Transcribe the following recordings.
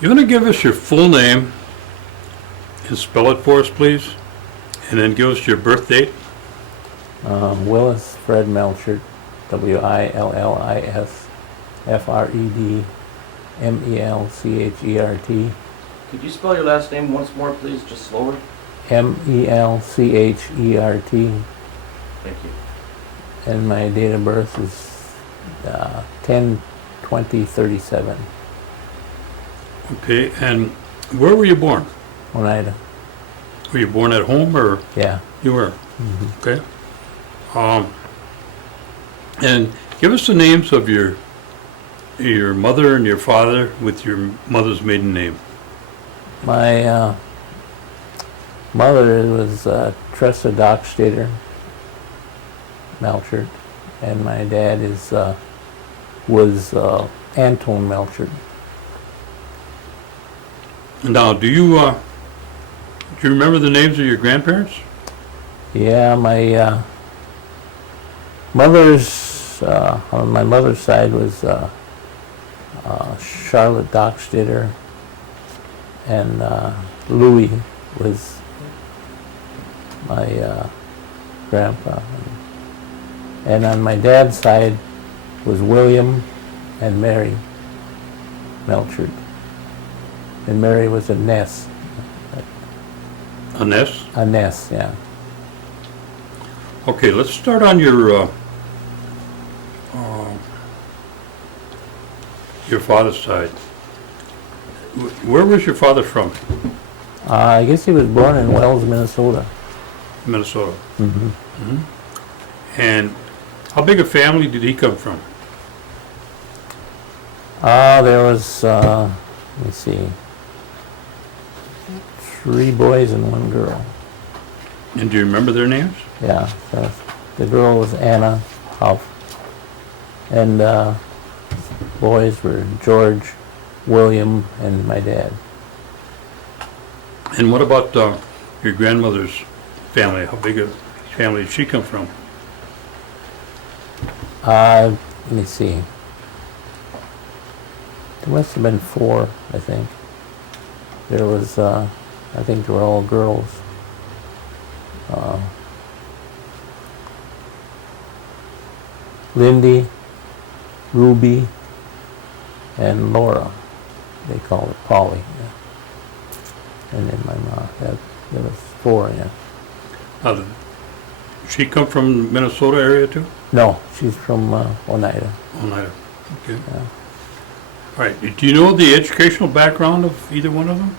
You want to give us your full name and spell it for us, please? And then give us your birth date? Willis Fred Melchert, Willis Fred Melchert. Could you spell your last name once more, please, just slower? Melchert. Thank you. And my date of birth is 10/20/37. Okay, and where were you born? Oneida. Were you born at home or Yeah. you were? Mm-hmm. Okay. And give us the names of your mother and your father with your mother's maiden name. My mother was Tressa Dockstader Melchert, and my dad was Anton Melchert. Now, do you remember the names of your grandparents? Yeah, my mother's on my mother's side was Charlotte Dockstader, and Louis was my grandpa. And on my dad's side was William and Mary Melchert. And Mary was a Ness. A Ness? A Ness, yeah. Okay, let's start on your father's side. Where was your father from? I guess he was born in Wells, Minnesota. Minnesota. Mm-hmm. Mm-hmm. And how big a family did he come from? There was, let me see, 3 boys and 1 girl. And do you remember their names? Yeah, so the girl was Anna Huff, and boys were George, William, and my dad. And what about your grandmother's family? How big a family did she come from? Let me see. There must have been 4, I think. There was, I think they were all girls. Lindy, Ruby, and Laura. They call it Polly. Yeah. And then my mom. There was 4, yeah. Did she come from Minnesota area too? No, she's from Oneida. Oneida. Okay. Yeah. All right. Do you know the educational background of either one of them?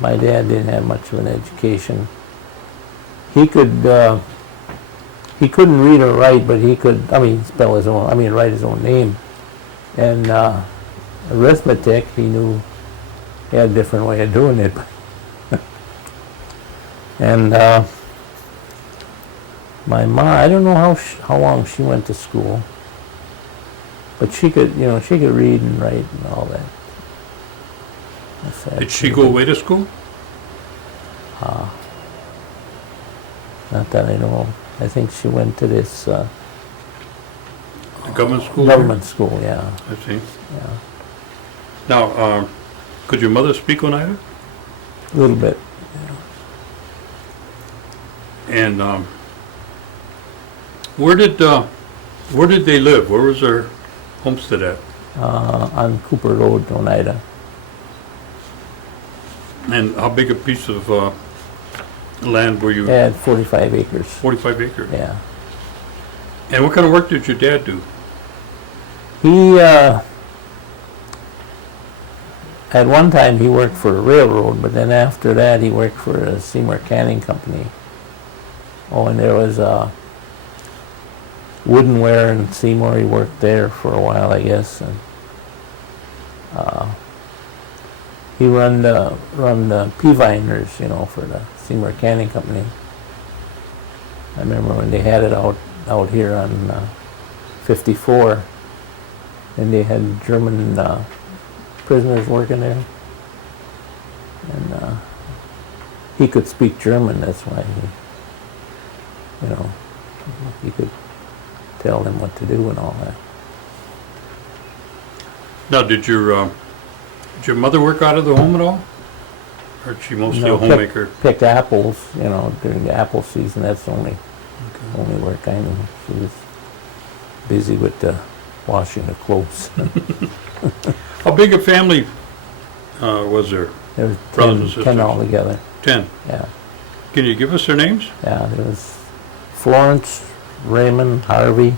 My dad didn't have much of an education. He couldn't read or write, but he could, write his own name. And arithmetic, he knew he had a different way of doing it. And my mom, I don't know how long she went to school, but she could read and write and all that. Did she go away to school? Not that I know of. I think she went to this The government school? government school, yeah. I see. Yeah. Now, could your mother speak Oneida? A little bit. And where did they live? Where was their homestead at? On Cooper Road, Oneida. And how big a piece of land were you? They had 45 acres. 45 acres. Yeah. And what kind of work did your dad do? He, at one time he worked for a railroad, but then after that he worked for a Seymour Canning Company. Oh, and there was Woodenware in Seymour. He worked there for a while, I guess. And he run the pea viners, for the Seymour Canning Company. I remember when they had it out here on 54, and they had German prisoners working there. And he could speak German, that's why he could tell them what to do and all that. Now, did your mother work out of the home at all? Or is she mostly a homemaker? Picked apples, you know, during the apple season. That's the only work I knew. She was busy with the washing of clothes. How big a family was there? There was Brothers and sisters? 10 altogether. 10. Yeah. Can you give us their names? Yeah, there was Florence, Raymond, Harvey,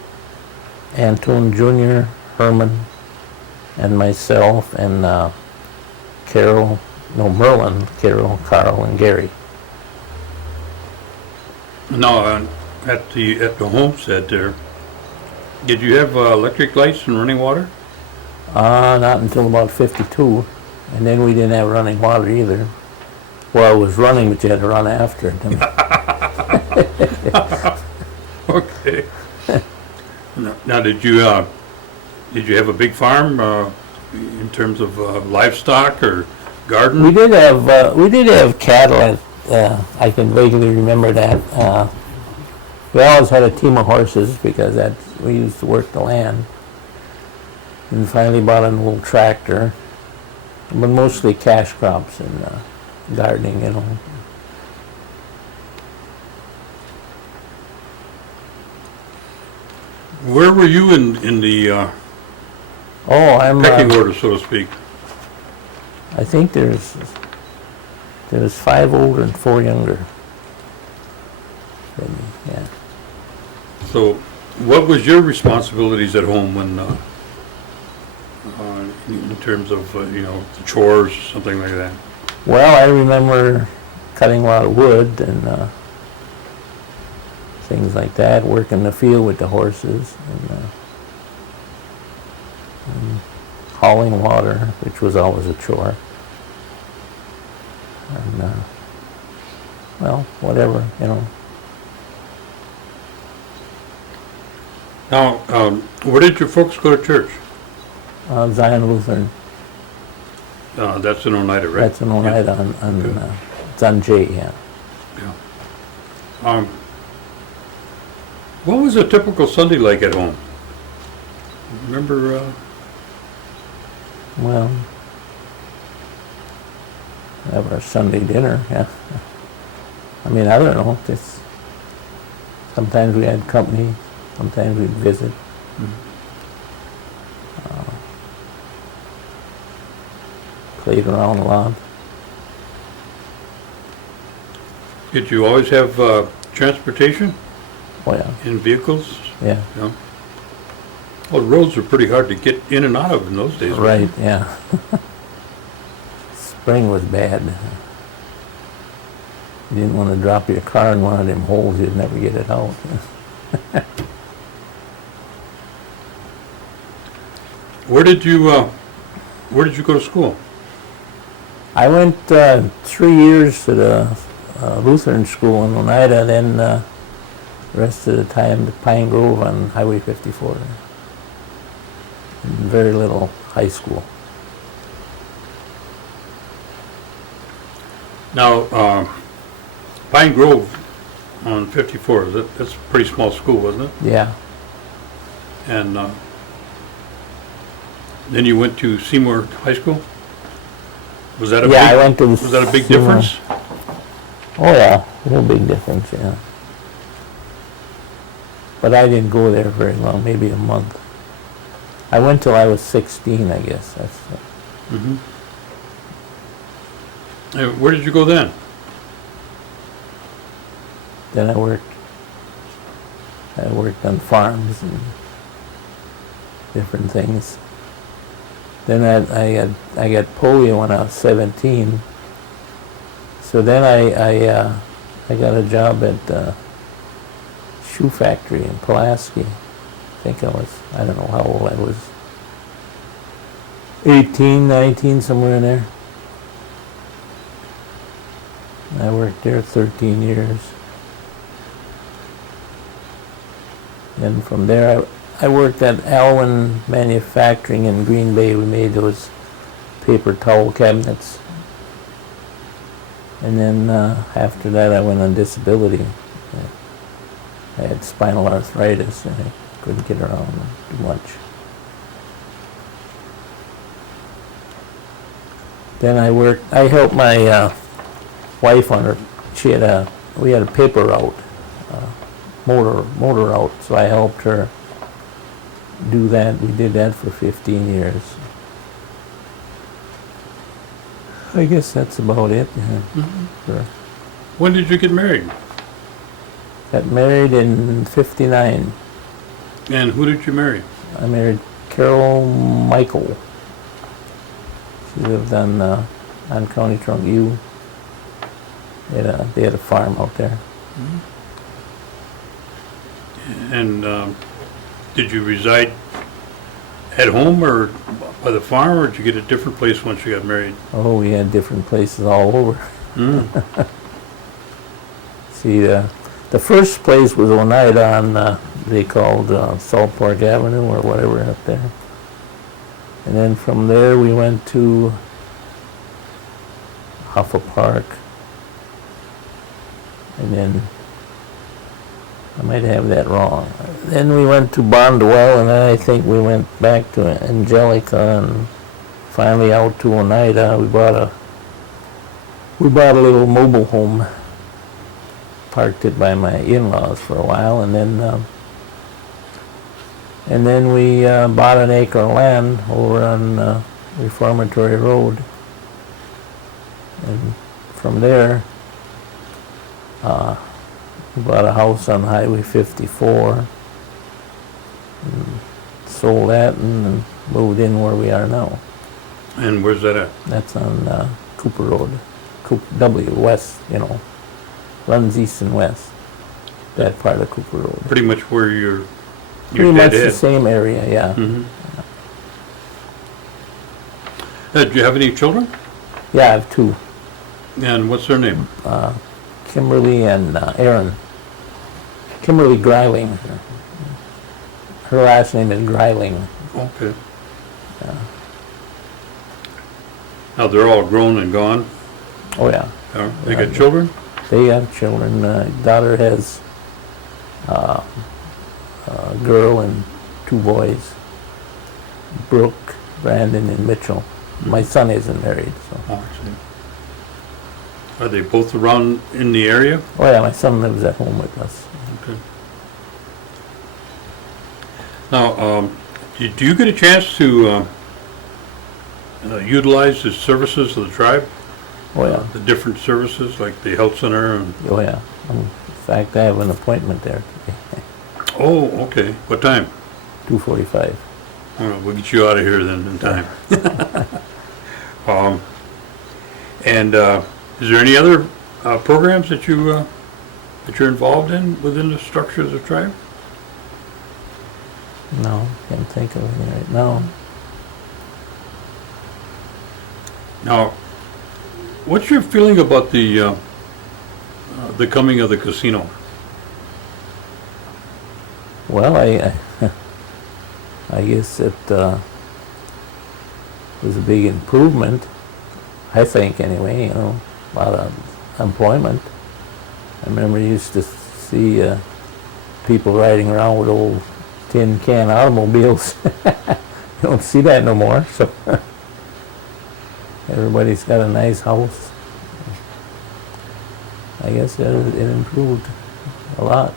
Anton Jr., Herman, and myself, and Merlin, Carol, Carl, and Gary. No, at the homestead there, did you have electric lights and running water? Not until about 52, and then we didn't have running water either. Well, it was running, but you had to run after it. Okay. Now, did you have a big farm in terms of livestock or garden? We did have cattle. I can vaguely remember that. We always had a team of horses because we used to work the land. And finally bought an old tractor, but mostly cash crops and gardening, you know. Where were you in the I'm. pecking order, so to speak? I think there's 5 older and 4 younger than me. Yeah. So, what was your responsibilities at home when, in terms of chores, something like that? Well, I remember cutting a lot of wood and things like that, working the field with the horses, and hauling water, which was always a chore. And, well, whatever, you know. Now, where did your folks go to church? Zion Lutheran. That's in Oneida, right? That's in Oneida it's on J, yeah. Yeah. What was a typical Sunday like at home? Remember? Well, have our Sunday dinner, yeah. I mean, I don't know. Sometimes we had company, sometimes we'd visit. Played around a lot. Did you always have transportation Oh yeah, in vehicles? yeah, No. Well, the roads were pretty hard to get in and out of in those days. right, yeah. Spring was bad. You didn't want to drop your car in one of them holes, you'd never get it out. Where did you go to school? I went 3 years to the Lutheran school in Oneida, then the rest of the time to Pine Grove on Highway 54. And very little high school. Now, Pine Grove on 54, that's a pretty small school, wasn't it? Yeah. And then you went to Seymour High School? Was that I went to was that a big Seymour. difference? Oh yeah, real big difference, yeah. But I didn't go there very long, maybe a month. I went till I was 16, I guess. Mm-hmm. Where did you go then? Then I worked on farms and different things. Then I got polio when I was 17. So then I got a job at a shoe factory in Pulaski. I think I don't know how old I was. 18, 19, somewhere in there. I worked there 13 years. And from there, I worked at Alwyn Manufacturing in Green Bay. We made those paper towel cabinets. And then after that, I went on disability. I had spinal arthritis, and I couldn't get around too much. Then I helped my wife on her, we had a paper route, motor route, so I helped her do that. We did that for 15 years. I guess that's about it. Sure. When did you get married? Got married in 59. And who did you marry? I married Carol Michael. She lived on County Trunk U. They had a farm out there. And did you reside at home or by the farm, or did you get a different place once you got married? Oh, we had different places all over. See, the first place was Oneida on, they called Salt Fork Avenue or whatever up there. And then from there we went to Hoffa Park. And then, I might have that wrong. Then we went to Bondwell, and then I think we went back to Angelica, and finally out to Oneida. We bought a little mobile home, parked it by my in-laws for a while, and then we bought an acre of land over on Reformatory Road, and from there we bought a house on Highway 54, and sold that, and then moved in where we are now. And where's that at? That's on Cooper Road, W West, runs east and west. That part of Cooper Road. Pretty much where your Pretty dad much the is. same area, yeah. Do you have any children? Yeah, I have two, And what's their name? Kimberly and Aaron. Kimberly Greiling. Her last name is Greiling. Okay. Now they're all grown and gone? Oh yeah, They got children? they have children. Daughter has a girl and two boys, Brooke, Brandon, and Mitchell. My son isn't married, so. Oh, I see. Are they both around in the area? Oh yeah, my son lives at home with us. Okay. Now, do you get a chance to utilize the services of the tribe? Oh yeah, The different services, like the health center and... oh yeah. In fact, I have an appointment there today, Oh, okay. What time? 2:45. All right, we'll get you out of here then in time. And is there any other programs that you're involved in within the structure of the tribe? No, can't think of anything right now. Now, what's your feeling about the coming of the casino? Well, I guess it was a big improvement, I think anyway, a lot of employment. I remember you used to see people riding around with old tin can automobiles. You don't see that no more, so everybody's got a nice house. I guess it improved a lot,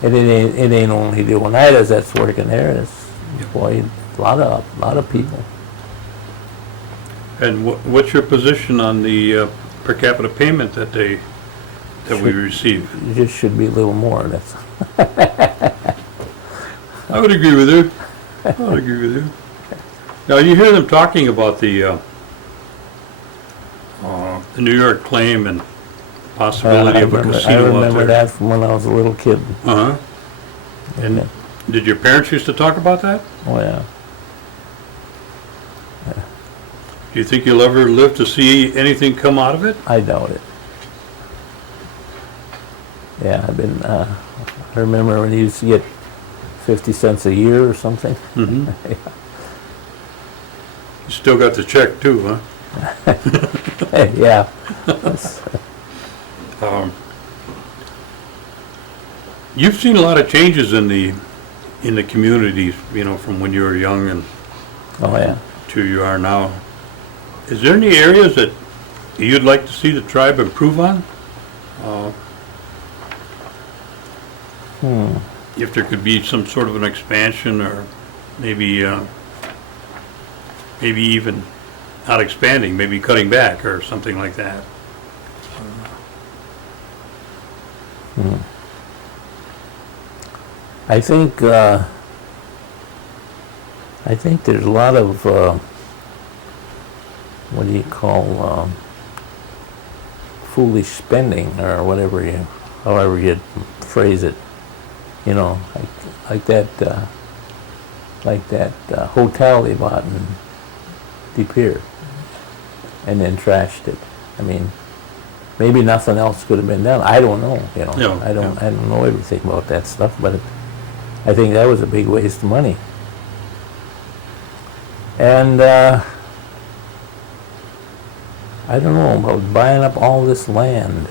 It ain't only the Oneidas that's working there. It's boy, a lot of people. And what's your position on the per capita payment that we receive? It just should be a little more. That's. I would agree with you. I would agree with you. Now, you hear them talking about the New York claim and possibility of a casino out there. I remember that from when I was a little kid. Uh-huh. And did your parents used to talk about that? Oh yeah. Do you think you'll ever live to see anything come out of it? I doubt it. Yeah, I remember when you used to get 50 cents a year or something. Mm-hmm. You still got the check too, huh? Yeah. You've seen a lot of changes in the communities, from when you were young and Oh yeah. to you are now. Is there any areas that you'd like to see the tribe improve on? If there could be some sort of an expansion, or maybe maybe even not expanding, maybe cutting back or something like that. I think there's a lot of what do you call foolish spending, or whatever however you phrase it. You know, like that hotel they bought in De Pere and then trashed it. I mean, maybe nothing else could have been done. I don't know. You know, No, I don't know everything about that stuff, but I think that was a big waste of money. And I don't know about buying up all this land.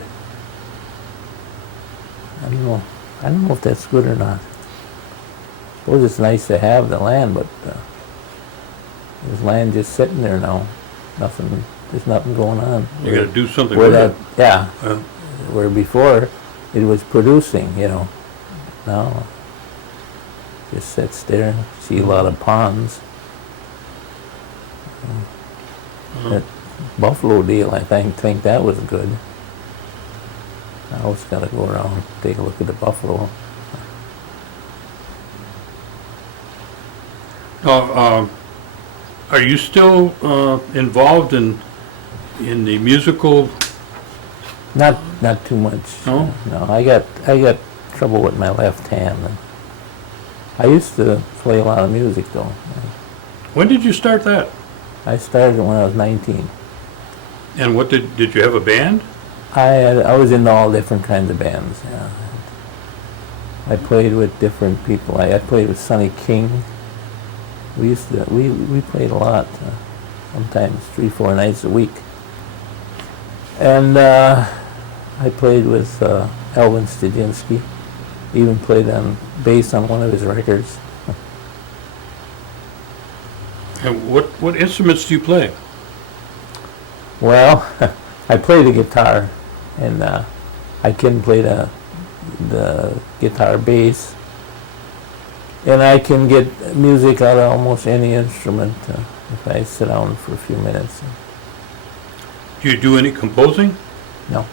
I don't know if that's good or not. I suppose it's nice to have the land, but there's land just sitting there now. There's nothing going on. You got to do something Where with that, it. where before it was producing, you know. Now just sits there. See a lot of ponds. That buffalo deal, I think that was good. I always got to go around and take a look at the buffalo. Are you still involved in the musical? Not too much. No? No, I got trouble with my left hand. I used to play a lot of music though. When did you start that? I started when I was 19. And what did you have a band? I was in all different kinds of bands. Yeah. I played with different people. I played with Sonny King. We played a lot, sometimes 3-4 nights a week. And I played with Elvin Stadzinski. Even played on bass on one of his records. And what instruments do you play? Well, I play the guitar, and I can play the guitar bass, and I can get music out of almost any instrument if I sit down for a few minutes. Do you do any composing? No.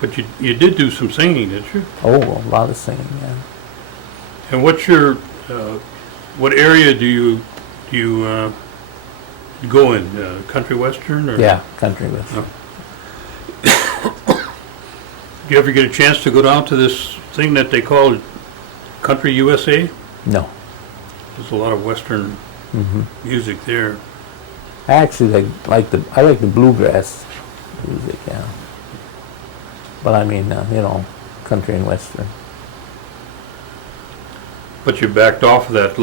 But you did do some singing, didn't you? Oh, a lot of singing, yeah. And what's your what area do you go in? Country western or? Yeah, country western. Do you ever get a chance to go down to this thing that they call Country USA? No. There's a lot of western music there. I actually like the bluegrass music, yeah. But I mean, country and western. But you backed off of that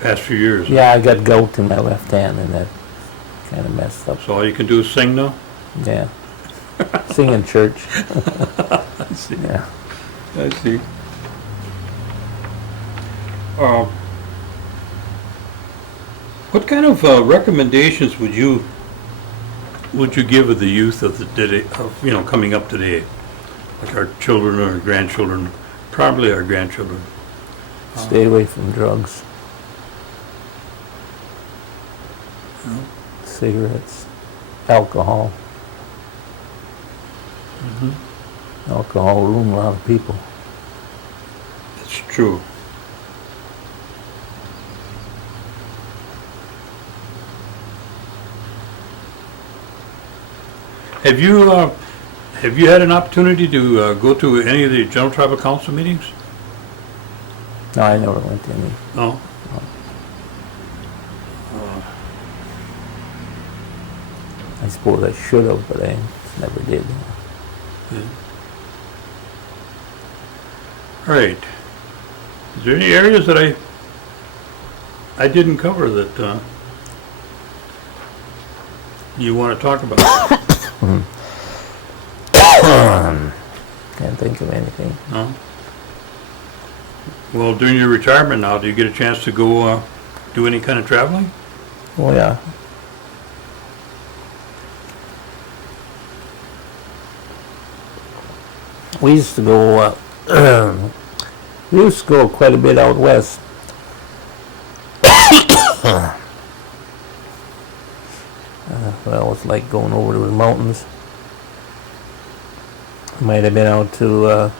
past few years. Yeah, I got gout in my left hand, and that kind of messed up. So all you can do is sing now? Yeah. Sing in church. I see. Yeah. I see. What kind of recommendations would you give of the youth of the day, coming up today, like our children or grandchildren, probably our grandchildren? Stay away from drugs. Cigarettes, alcohol. Alcohol ruins a lot of people. It's true. Have you had an opportunity to go to any of the General Tribal Council meetings? No, I never went to any. No. I suppose I should have, but I never did. Yeah. All right. Is there any areas that I didn't cover that you want to talk about? Can't think of anything. No? Well, during your retirement now, do you get a chance to go do any kind of traveling? Oh yeah. we used to go, we used to go quite a bit out west. Well, it's like going over to the mountains. Might have been out to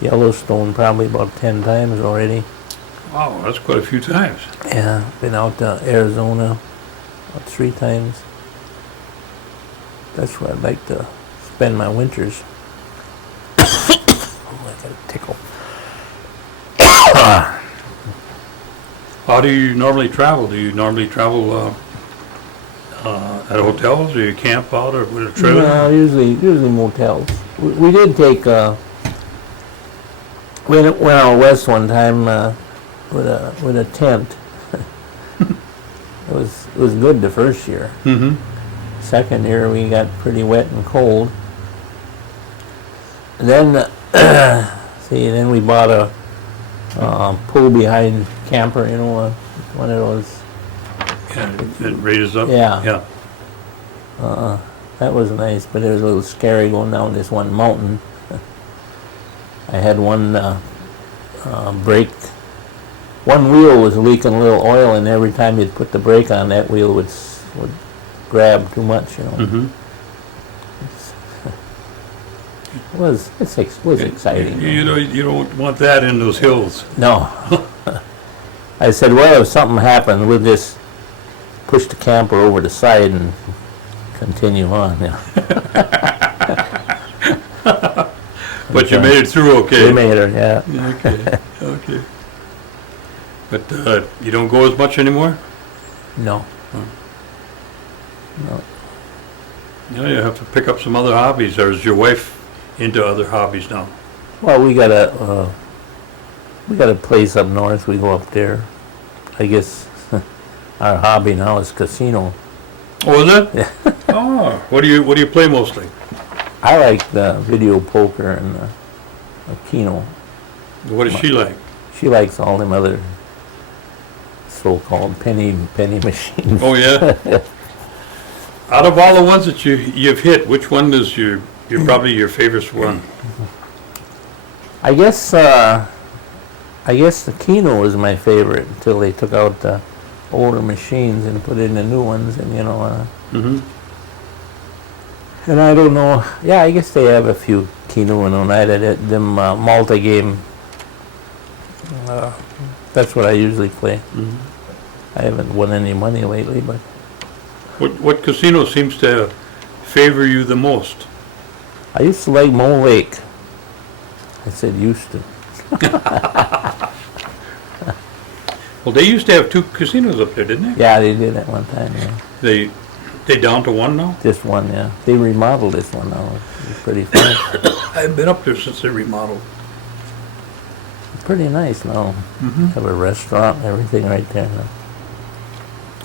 Yellowstone probably about 10 times already. Wow, that's quite a few times. Yeah, been out to Arizona about 3 times. That's where I'd like to spend my winters. Oh, I got a tickle. How do you normally travel? Do you normally travel at hotels, or you camp out, or with a trailer? No, usually motels. We did take went out west one time with a tent. It was good the first year. Mm-hmm. Second year we got pretty wet and cold. And then then we bought a pull behind camper, you know, one of those. Yeah, it raises up. Yeah. Yeah. That was nice, but it was a little scary going down this one mountain. I had one brake. One wheel was leaking a little oil, and every time you'd put the brake on, that wheel would grab too much, you know. Mm-hmm. It was exciting. You don't want that in those hills. No. I said, well, if something happened, we'll just push the camper over the side and continue on. Yeah. But you made it through okay. We made it, yeah. Okay, okay. But you don't go as much anymore? No. No. You have to pick up some other hobbies, or is your wife into other hobbies now? Well, we got a place up north. We go up there. I guess our hobby now is casino. Oh, is it? Yeah. Oh, what do you play mostly? I like the video poker and the Keno. What does she like? She likes all them other so-called penny machines. Oh yeah. Out of all the ones that you've hit, which one is your probably your favorite one? I guess the Keno is my favorite until they took out the older machines and put in the new ones, and Mm-hmm. And I don't know. Yeah, I guess they have a few Keno and Oneida, them multi-game. That's what I usually play. Mm-hmm. I haven't won any money lately, but What casino seems to favor you the most? I used to like Mole Lake. I said used to. Well, they used to have 2 casinos up there, didn't they? Yeah, they did at one time, yeah. They down to 1 now? Just one, yeah. They remodeled this one now. It's pretty fun. I've been up there since they remodeled. Pretty nice now. Mm-hmm. Have a restaurant and everything right there now.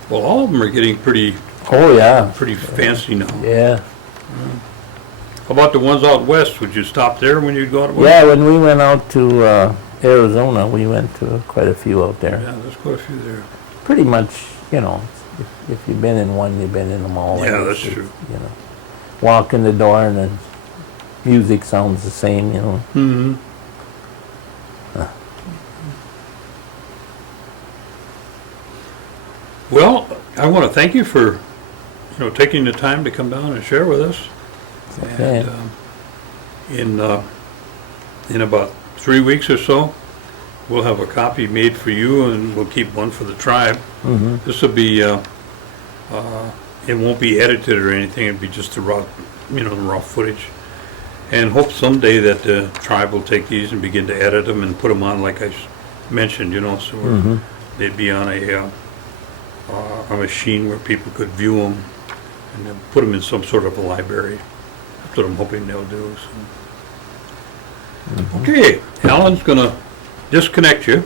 Well, all of them are getting pretty Oh, yeah. fancy now. Yeah. How about the ones out west? Would you stop there when you'd go out west? Yeah, when we went out to Arizona, we went to quite a few out there. Yeah, there's quite a few there. Pretty much, if you've been in one, you've been in them all. Yeah, I that's guess. true. Walk in the door and the music sounds the same, Mm-hmm. Well, I want to thank you for, taking the time to come down and share with us. Okay. And in about 3 weeks or so, we'll have a copy made for you, and we'll keep one for the tribe. Mm-hmm. This will be, it won't be edited or anything. It'll be just the raw, the raw footage. And hope someday that the tribe will take these and begin to edit them and put them on, like I mentioned, so Mm-hmm. they'd be on a machine where people could view them and then put them in some sort of a library. That's what I'm hoping they'll do. So. Mm-hmm. Okay, Alan's gonna disconnect you.